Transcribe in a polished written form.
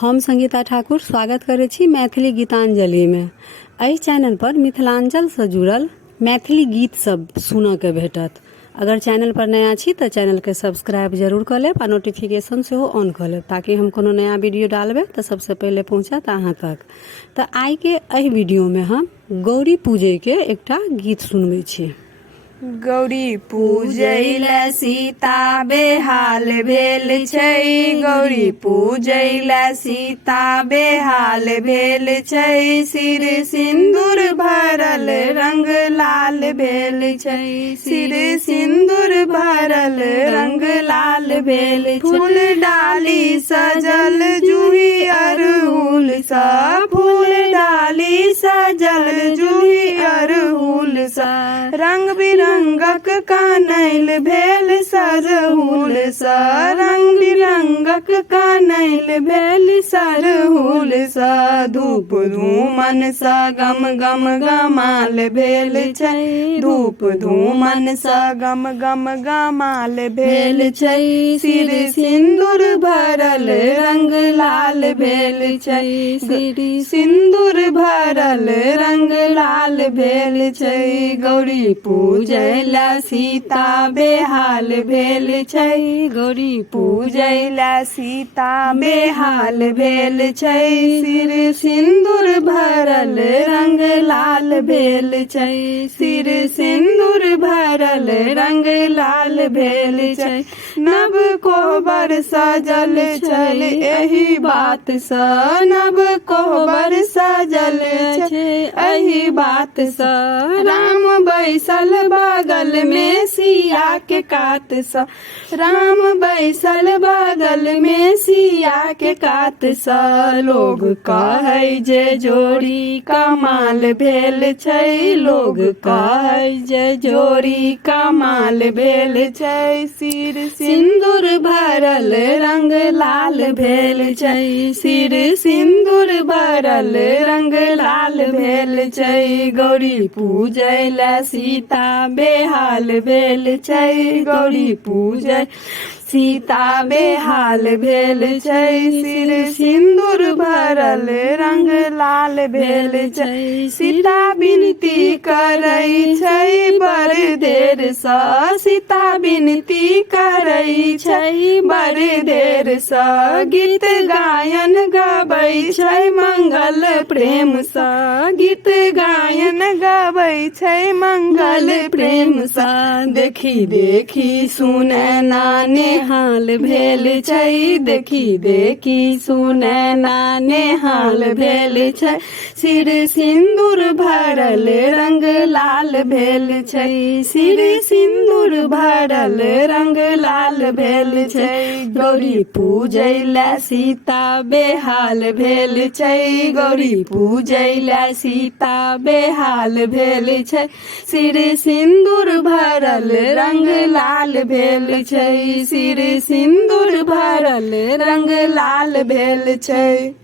हम संगीता ठाकुर स्वागत करै छी मैथिली गीतांजलि में। एहि चैनल पर मिथिलांचल से जुड़ल मैथिली गीत सब सुनऽ के भेटत। अगर चैनल पर नया छी तो चैनल के सब्सक्राइब जरूर कर लेब आ नोटिफिकेशन से ऑन कर लेब ताकि हम कोनो नया वीडियो डालबे तो सबसे पहले पहुंचत अहाँ तक। तो आई के एहि वीडियो में हम गौरी पूजे के एकटा गीत सुनबै छी। गौरी पूजैला सीता बेहाल भेल छै, गौरी पूजैला सीता बेहाल भेल छै, सिर सिंदूर भरल रंग लाल भेल छै, सिर सिंदूर भरल रंग लाल भेल छै। फूल डाली सजल जूही अरहुल सा, फूल डाली सजल जूही अरहुल सा, रंग बिरंगक कानैल भेल सरहुल सा, रंग बिरंगक कानैल भेल सरहुल सा, धूप धूमन सा गम गम गमाल भेल छै, धूप धूमन सा गम गम गमाल भेल छै, सिर सिंदूर भरल रंग लाल भेल छै, सिर सिंदूर भरल रंग लाल भेल छै। गौरी पूजैला सीता बेहाल भेल छै, गौरी पूजैला सीता बेहाल भेल छै, सिर सिंदूर भरल रंग लाल भेल छै, सिर सिंदूर भरल रंग लाल भेल छै। नव कोहबर सजल छल एही बात सा, नव कोहबर सजल छै एही बात सा, राम बैसल बगल में सिया के कात सा, राम बैसल बगल में सिया के कात सा, लोग कहै जे जोड़ी कमाल भेल छै, लोग कहै जे जोड़ी कमाल भेल छै, सिर सिंदूर भरल रंग लाल भेल छै, सिर सिंदूर भरल रंग लाल भेल छै। गौरी पूजैला सीता बेहाल भेल छै, गौरी पूजै सीता बेहाल भेल छै, सिर सिंदूर भरल रंग लाल भेल छै, सीता विनती करै छै बड़ देर सा, सीता विनती करै छै बड़ देर सा, गीत गायन गबै छै मंगल प्रेम सा, गीत गायन गबै छै मंगल प्रेम सा, देखी देखी सुने नाने हाल भेल छै, देखी देखी सुने नाने हाल भेल छै, सिर सिंदूर भरल रंग लाल भेल छै, सिर सिंदूर भरल रंग लाल भेल छै। गौरी पूजैला सीता बेहाल भेल छै, गौरी पूजैला सीता बेहाल भेल छै, सिर सिंदूर भरल रंग लाल भेल छै, सिर सिंदूर भरल रंग लाल भेल छै।